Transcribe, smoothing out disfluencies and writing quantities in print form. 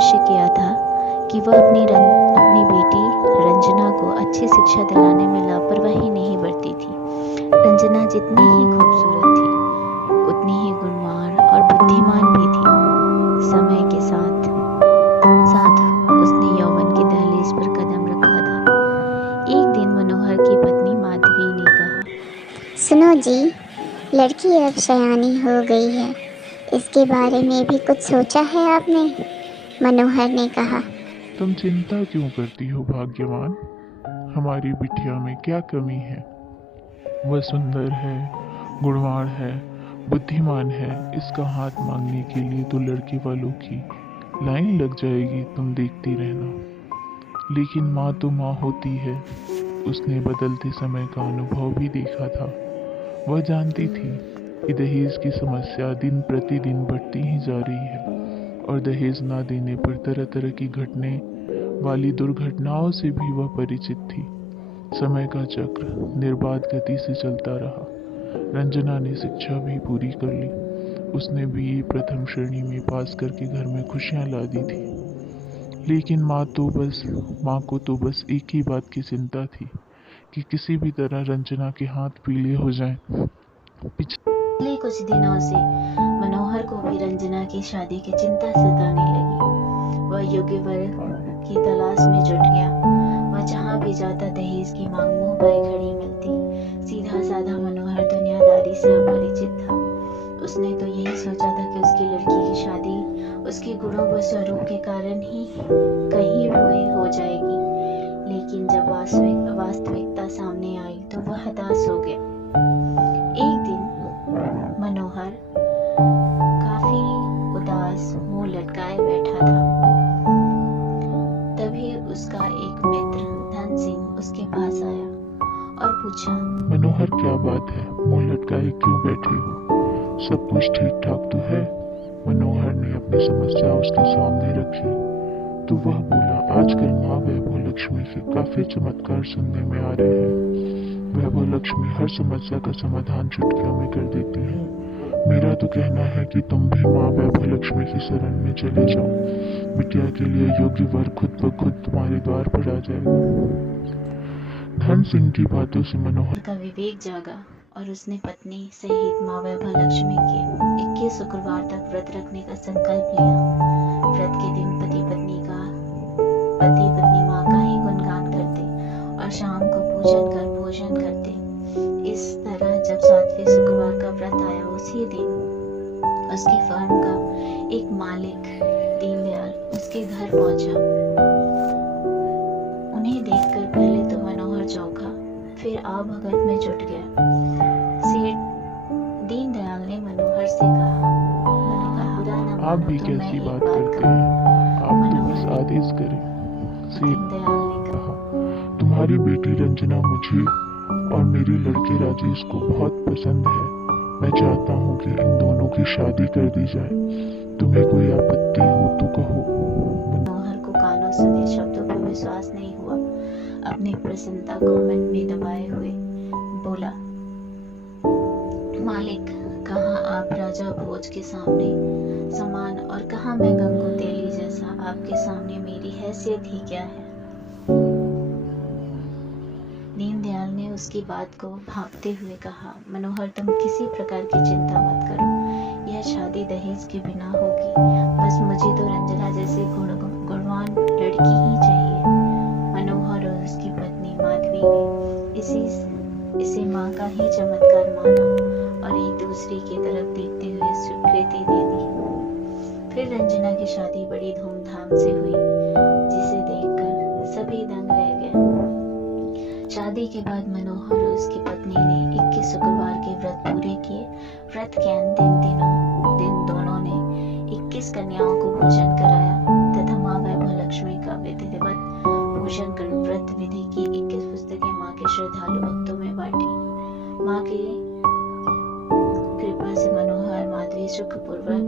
अवश्य किया था कि वह अपनी बेटी रंजना को अच्छी शिक्षा दिलाने में लापरवाही नहीं बरती थी। रंजना जितनी ही खूबसूरत थी, उतनी ही गुणवान और बुद्धिमान भी थी। समय के साथ साथ उसने यौवन की दहलीज पर कदम रखा था। एक दिन मनोहर की पत्नी माधवी ने कहा, सुनो जी, लड़की अब सयानी हो गई है, इसके बारे में भी कुछ सोचा है आपने? मनोहर ने कहा। तुम चिंता क्यों करती हो भाग्यवान? हमारी बिटिया में क्या कमी है? वह सुंदर है, गुणवान है, बुद्धिमान है। इसका हाथ मांगने के लिए तो लड़के वालों की लाइन लग जाएगी, तुम देखती रहना। लेकिन माँ तो माँ होती है। उसने बदलते समय का अनुभव भी देखा था। वह जानती थी कि दहेज की समस्या दिन प्रतिदिन बढ़ती ही जा रही है और दहेज ना देने पर तरह तरह की घटने वाली दुर्घटनाओं से भी वह परिचित थी। समय का चक्र निर्बाध गति से चलता रहा। रंजना ने शिक्षा भी पूरी कर ली। उसने बीए प्रथम श्रेणी में पास करके घर में खुशियां ला दी थी। लेकिन माँ को तो बस एक ही बात की चिंता थी कि किसी भी तरह रंजना के हाथ पीले हो जाएं। पिछले कुछ दिनों से मनोहर को भी रंजना की शादी की चिंता सताने लगी। वह योग्य वर की तलाश में जुट गया। वह जहाँ भी जाता दहेज की मांग मुंह पर खड़ी मिलती। सीधा साधा मनोहर दुनियादारी से अपरिचित था। उसने तो यही सोचा था कि उसकी लड़की की शादी उसके गुणों व स्वरूप के कारण ही कहीं हुए हो जाएगी। लेकिन जब वास्तविकता सामने आई तो वह हताश हो गया। एक दिन मनोहर काफी उदास मुंह लटकाए बैठा था। तभी उसका एक मित्र धन सिंह उसके पास आया और पूछा, मनोहर क्या बात है, मुंह लटकाए क्यों बैठे हो? सब कुछ ठीक ठाक तो है? मनोहर ने अपनी समस्या उसके सामने रखी तो वह बोला, आजकल माँ वैभव लक्ष्मी के काफी चमत्कार सुनने में आ रहे हैं। वैभव लक्ष्मी हर समस्या का समाधान चुटकियों में कर देती है। मेरा तो कहना है कि तुम भी माँ वैभव लक्ष्मी की शरण में चले जाओ। बिटिया के लिए योग्य वर खुद ब खुद तुम्हारे द्वार पर आ जाएगा। धन सिंह की बातों से मनोहर का विवेक जागा और उसने पत्नी सहित माँ वैभव लक्ष्मी के 21 शुक्रवार तक व्रत रखने का संकल्प लिया। व्रत के दिन पति पत्नी माँ का ही गुणगान करते और शाम को पूजन कर भोजन करते। इस तरह जब 7वें शुक्रवार का व्रत आया, उसी दिन उसके फर्म का एक मालिक दीनदयाल उसके घर पहुंचा। उन्हें देखकर पहले तो मनोहर चौंका, फिर आ भगत में जुट गया। सेठ दीनदयाल ने मनोहर से कहा, आप भी कैसी बात करते हैं? आप तो बस आदेश करें। सेठ ने कहा, तुम्हारी बेटी रंजना मुझे और मेरे लड़के राजेश को बहुत पसंद है। मैं चाहता हूँ कि इन दोनों की शादी कर दी जाए। तुम्हें कोई आपत्ति हो तो कहो। मनोहर को कानों सुने शब्दों पर विश्वास नहीं हुआ। अपनी प्रसन्नता को मन में दबाए हुए बोला, मालिक, कहाँ आप राजा भोज के सामने समान और कहाँ मैं गंगू तेली जैसा। आपके सामने मेरी हैसियत ही क्या है? दीनदयाल ने उसकी बात को भांपते हुए कहा, मनोहर, तुम किसी प्रकार की चिंता मत करो। यह शादी दहेज के बिना होगी। बस मुझे तो रंजना जैसे गुणवान लड़की ही चाहिए। मनोहर और उसकी पत्नी माधवी ने इसे माँ का ही चमत्कार माना और एक दूसरे की तरफ देखते हुए स्वीकृति दे दी। फिर रंजना की शादी बड़ी धूमधाम से हुई, जिसे देखकर सभी दंग रह गए। शादी के बाद मनोहर और उसकी पत्नी ने 21 शुक्रवार के व्रत पूरे किए। व्रत के अंतिम दिन दोनों ने 21 कन्याओं को भोजन कराया तथा माँ वैभव लक्ष्मी का विधिवत पूजन कर व्रत विधि की 21 पुस्तकें माँ के श्रद्धालु भक्तों में बांटी। माँ की कृपा से मनोहर माधवी सुखपूर्वक